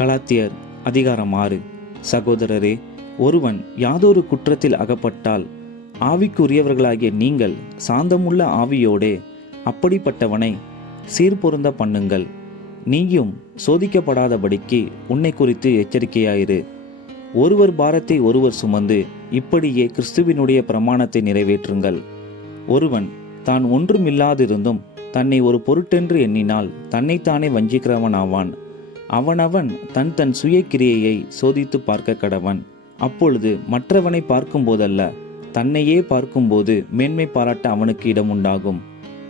கலாத்தியர் அதிகாரம் ஆறு. சகோதரரே ஒருவன் யாதொரு குற்றத்தில் அகப்பட்டால் ஆவிக்குரியவர்களாகிய நீங்கள் சாந்தமுள்ள ஆவியோடே அப்படிப்பட்டவனை சீர்பொருந்த பண்ணுங்கள். நீயும் சோதிக்கப்படாதபடிக்கு உன்னை குறித்து எச்சரிக்கையாயிரு. ஒருவர் பாரத்தை ஒருவர் சுமந்து இப்படியே கிறிஸ்துவினுடைய பிரமாணத்தை நிறைவேற்றுங்கள். ஒருவன் தான் ஒன்றுமில்லாதிருந்தும் தன்னை ஒரு பொருட்டென்று எண்ணினால் தன்னைத்தானே வஞ்சிக்கிறவன் ஆவான் அவனவன் தன் தன் சுய கிரியையை சோதித்து பார்க்க கடவன். அப்பொழுது மற்றவனை பார்க்கும்போதல்ல தன்னையே பார்க்கும்போது மேன்மை பாராட்ட அவனுக்கு இடம் உண்டாகும்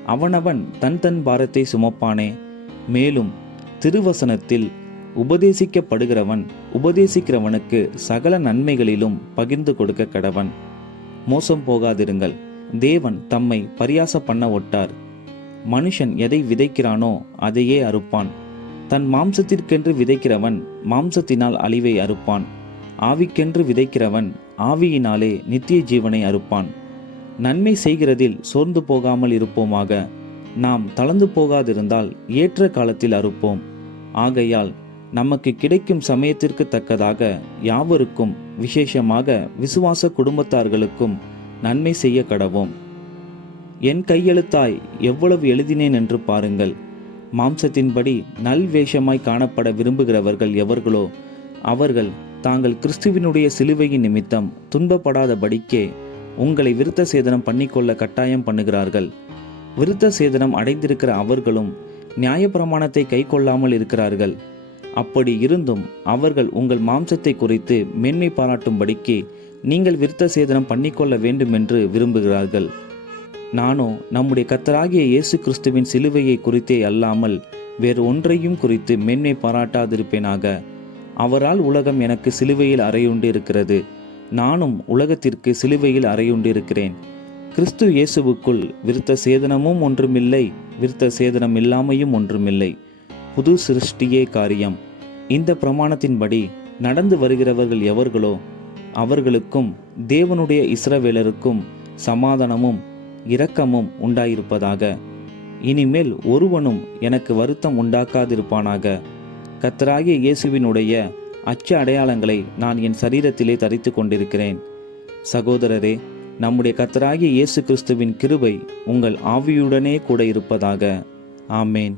அவனவன் தன் தன் பாரத்தை சுமப்பானே. மேலும் திருவசனத்தில் உபதேசிக்கப்படுகிறவன் உபதேசிக்கிறவனுக்கு சகல நன்மைகளிலும் பகிர்ந்து கொடுக்க கடவன். மோசம் போகாதிருங்கள். தேவன் தம்மை பரியாச பண்ண ஒட்டார். மனுஷன் எதை விதைக்கிறானோ அதையே அறுப்பான். தன் மாம்சத்திற்கென்று விதைக்கிறவன் மாம்சத்தினால் அழிவை அறுப்பான். ஆவிக்கென்று விதைக்கிறவன் ஆவியினாலே நித்திய ஜீவனை அறுப்பான். நன்மை செய்கிறதில் சோர்ந்து போகாமல் இருப்போமாக. நாம் தளர்ந்து போகாதிருந்தால் ஏற்ற காலத்தில் அறுப்போம். ஆகையால் நமக்கு கிடைக்கும் சமயத்திற்கு தக்கதாக யாவருக்கும் விசேஷமாக விசுவாச குடும்பத்தார்களுக்கும் நன்மை செய்ய கடவோம். என் கையெழுத்தாய் எவ்வளவு எழுதினேன் என்று பாருங்கள். மாம்சத்தின்படி நல்வேஷமாய் காணப்பட விரும்புகிறவர்கள் எவர்களோ அவர்கள் தாங்கள் கிறிஸ்துவினுடைய சிலுவையின் நிமித்தம் துன்பப்படாதபடிக்கே உங்களை விருத்த சேதனம் பண்ணிக்கொள்ள கட்டாயம் பண்ணுகிறார்கள். விருத்த சேதனம் அடைந்திருக்கிற அவர்களும் நியாயப்பிரமாணத்தை கைக்கொள்ளாமல் இருக்கிறார்கள். அப்படி இருந்தும் அவர்கள் உங்கள் மாம்சத்தை குறித்து மேன்மை பாராட்டும்படிக்கு நீங்கள் விருத்த சேதனம் பண்ணிக்கொள்ள வேண்டுமென்று விரும்புகிறார்கள். நானோ நம்முடைய கத்தராகிய இயேசு கிறிஸ்துவின் சிலுவையை குறித்தே அல்லாமல் வேறு ஒன்றையும் குறித்து மேன்மை பாராட்டாதிருப்பேனாக. அவரால் உலகம் எனக்கு சிலுவையில் அறையுண்டு இருக்கிறது நானும் உலகத்திற்கு சிலுவையில் அறையுண்டிருக்கிறேன். கிறிஸ்து இயேசுவுக்குள் விருத்த சேதனமும் ஒன்றுமில்லை விருத்த சேதனம் இல்லாமையும் ஒன்றுமில்லை. புது சிருஷ்டியே காரியம். இந்த பிரமாணத்தின்படி நடந்து வருகிறவர்கள் எவர்களோ அவர்களுக்கும் தேவனுடைய இஸ்ரவேலருக்கும் சமாதானமும் இரக்கமும் உண்டாயிருப்பதாக. இனிமேல் ஒருவனும் எனக்கு வருத்தம் உண்டாக்காதிருப்பானாக. கத்தராகிய இயேசுவினுடைய அச்ச அடையாளங்களை நான் என் சரீரத்திலே தரித்து கொண்டிருக்கிறேன். சகோதரரே நம்முடைய கத்தராகிய இயேசு கிறிஸ்துவின் கிருபை உங்கள் ஆவியுடனே கூட இருப்பதாக. ஆமேன்.